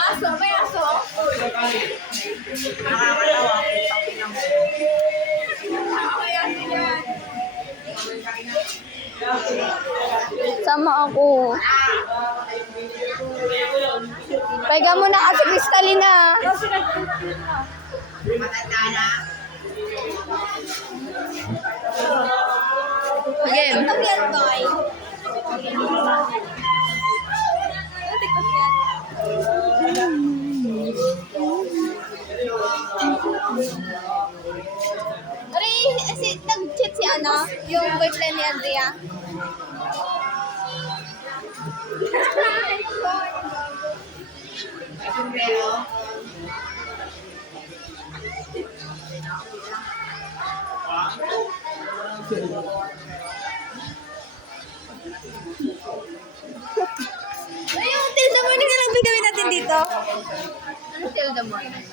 Aso, may aso. Sama ako. Pahiga mo na kasi Kristalina. Sige. TikTok yan, boy. TikTok yan. Ari, nag-chat si ano, yung boyfriend ni Andrea. Ay, yung till the morning na lang gagawin natin dito. Ano till the morning?